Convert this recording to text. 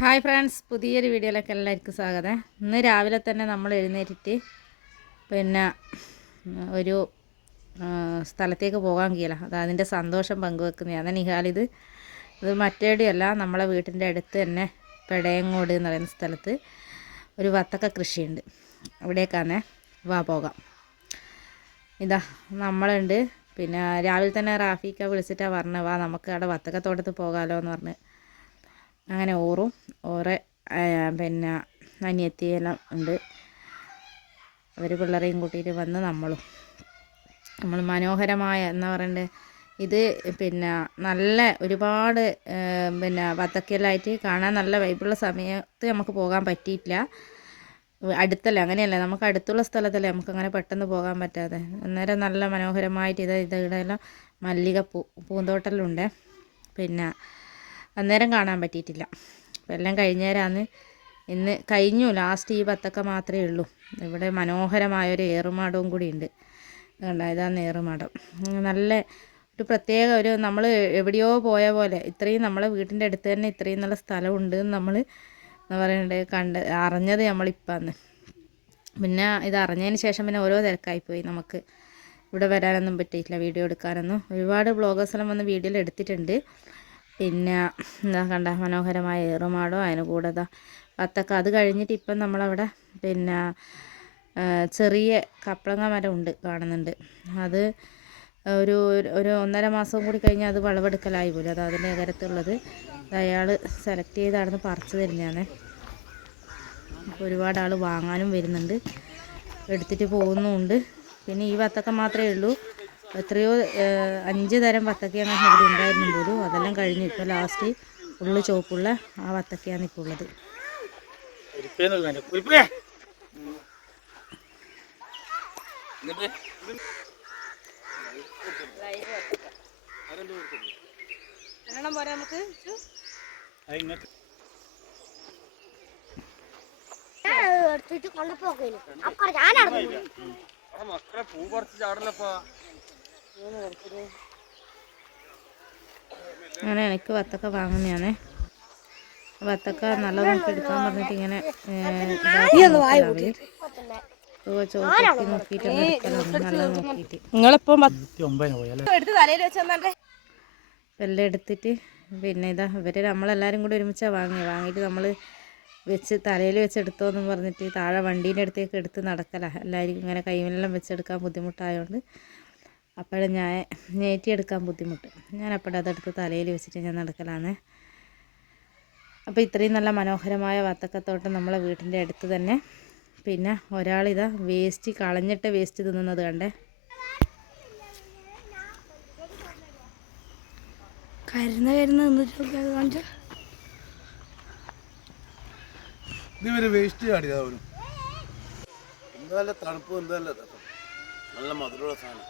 Hi friends പുതിയൊരു വീഡിയോയിലേക്ക് എല്ലാവർക്കും സ്വാഗതം. ഇന്ന് രാവിലെ തന്നെ നമ്മൾ എഴുന്നേറ്റിട്ട് പിന്നെ ഒരു സ്ഥലത്തേക്ക് പോകാൻ കീല അത് അതിന്റെ സന്തോഷം പങ്കുവെക്കുന്നതാണ് നിഹാലിത് ഇത് മറ്റേടിയല്ല നമ്മളെ വീട്ടിന്റെ അടുത്ത് തന്നെ പെടയങ്ങോട് എന്ന് പറയുന്ന സ്ഥലത്ത് ഒരു വത്തക്ക കൃഷിയുണ്ട്. അവിടേക്കാണ് വാ പോകാം. ഇതാ നമ്മളുണ്ട്. പിന്നെ രാവിലെ തന്നെ റാഫിക്ക വിളിച്ചിട്ടാണ് പറഞ്ഞത് വാ നമുക്ക് അവിടെ വത്തക്കത്തോട്ടത്ത് പോകാമല്ലോ എന്ന് പറഞ്ഞ്. അങ്ങനെ ഓറും ഓറെ പിന്നെ അനിയത്തിയെല്ലാം ഉണ്ട്. അവർ പിള്ളേരെയും കൂട്ടിയിട്ട് വന്ന് നമ്മളും. നമ്മൾ മനോഹരമായ എന്താ പറയണ്ടേ ഇത് പിന്നെ നല്ല ഒരുപാട് പിന്നെ വത്തക്കലായിട്ട് കാണാൻ നല്ല വൈബുള്ള സമയത്ത് നമുക്ക് പോകാൻ പറ്റിയിട്ടില്ല. അടുത്തല്ല അങ്ങനെയല്ല നമുക്ക് അടുത്തുള്ള സ്ഥലത്തല്ലേ നമുക്ക് അങ്ങനെ പെട്ടെന്ന് പോകാൻ പറ്റാതെ. അന്നേരം നല്ല മനോഹരമായിട്ട് ഇത് ഇത് ഇവിടെയെല്ലാം മല്ലിക പൂ പൂന്തോട്ടലുണ്ട്. പിന്നെ അന്നേരം കാണാൻ പറ്റിയിട്ടില്ല. അപ്പം എല്ലാം കഴിഞ്ഞേരാന്ന് ഇന്ന് കഴിഞ്ഞു. ലാസ്റ്റ് ഈ പത്തൊക്കെ മാത്രമേ ഉള്ളൂ. ഇവിടെ മനോഹരമായൊരു ഏറുമാടവും കൂടി ഉണ്ട്. ഇതാണ് ഏറുമാടം. നല്ല ഒരു പ്രത്യേക ഒരു നമ്മൾ എവിടെയോ പോയ പോലെ ഇത്രയും നമ്മളെ വീട്ടിന്റെ അടുത്ത് തന്നെ ഇത്രയും നല്ല സ്ഥലമുണ്ട് നമ്മൾ എന്താ പറയണ്ടേ? കണ്ട് അറിഞ്ഞത് നമ്മളിപ്പാന്ന്. പിന്നെ ഇത് അറിഞ്ഞതിന് ശേഷം പിന്നെ ഓരോ തിരക്കായിപ്പോയി നമുക്ക് ഇവിടെ വരാനൊന്നും പറ്റിയിട്ടില്ല വീഡിയോ എടുക്കാനൊന്നും. ഒരുപാട് ബ്ലോഗേഴ്സെല്ലാം വന്ന് വീഡിയോയിൽ എടുത്തിട്ടുണ്ട്. പിന്നെ എന്താ കണ്ട മനോഹരമായ ഏറുമാടോ അതിന് കൂടെ ഇതാ വത്തക്ക. അത് കഴിഞ്ഞിട്ട് ഇപ്പം നമ്മളവിടെ പിന്നെ ചെറിയ കപ്പളങ്ങ മരം ഉണ്ട് കാണുന്നുണ്ട്. അത് ഒരു ഒരു ഒന്നര മാസം കൂടി കഴിഞ്ഞാൽ അത് വിളവെടുക്കലായി പോലും. അത് അതിന്റെ അകരത്തുള്ളത്. അയാൾ സെലക്ട് ചെയ്താണെന്ന് പറിച്ചു തരുന്നതാണ് അപ്പോൾ ഒരുപാട് ആൾ വാങ്ങാനും വരുന്നുണ്ട്. എടുത്തിട്ട് പോകുന്നുമുണ്ട്. പിന്നെ ഈ വത്തക്ക മാത്രമേ ഉള്ളൂ. എത്രയോ അഞ്ച് തരം വത്തക്കയാണ് ഇവിടെ ഉണ്ടായിരുന്നു പോലും. അതെല്ലാം കഴിഞ്ഞു ഇപ്പോൾ ലാസ്റ്റ് ഉള്ളു ചുവപ്പുള്ള ആ വത്തക്കയാണ് ഇപ്പോൾ ഉള്ളത്. എടുത്തിട്ട് അപ്പൊ ഞാൻ മക്കളെ പൂ പറിച്ച് ചാടലപ്പാ. അങ്ങനെ എനിക്ക് വത്തക്ക വാങ്ങുന്നതാണേ വത്തക്ക നല്ല നോക്കി എടുക്കാൻ പറഞ്ഞിട്ട് ഇങ്ങനെ നോക്കിയിട്ട് നല്ല നോക്കിയിട്ട്. നിങ്ങളിപ്പം എല്ലാം എടുത്തിട്ട് പിന്നെ ഇതാ ഇവർ നമ്മളെല്ലാരും കൂടി ഒരുമിച്ചാണ് വാങ്ങി വാങ്ങിയിട്ട് നമ്മൾ വെച്ച് തലയിൽ വെച്ചെടുത്തോന്നും പറഞ്ഞിട്ട് താഴെ വണ്ടീന്റെ അടുത്തേക്ക് എടുത്ത് നടക്കല. എല്ലാരും ഇങ്ങനെ കൈമെല്ലാം വെച്ചെടുക്കാൻ ബുദ്ധിമുട്ടായതുകൊണ്ട് അപ്പോഴും ഞാൻ നേറ്റിയെടുക്കാൻ ബുദ്ധിമുട്ട്. ഞാൻ അപ്പോഴും അതെടുത്ത് തലയിൽ വെച്ചിട്ട് ഞാൻ നടക്കലാണ്. അപ്പോൾ ഇത്രയും നല്ല മനോഹരമായ വത്തക്കത്തോട്ടം നമ്മളെ വീട്ടിന്റെ അടുത്ത് തന്നെ. പിന്നെ ഒരാളിതാ വേസ്റ്റ് കളഞ്ഞിട്ട് വേസ്റ്റ് തിന്നുന്നത് കണ്ടേ. കരുന്ന കരുന്ന വേസ്റ്റ് നല്ല തണുപ്പ് നല്ല നല്ല മധുരമുള്ള സാധനം.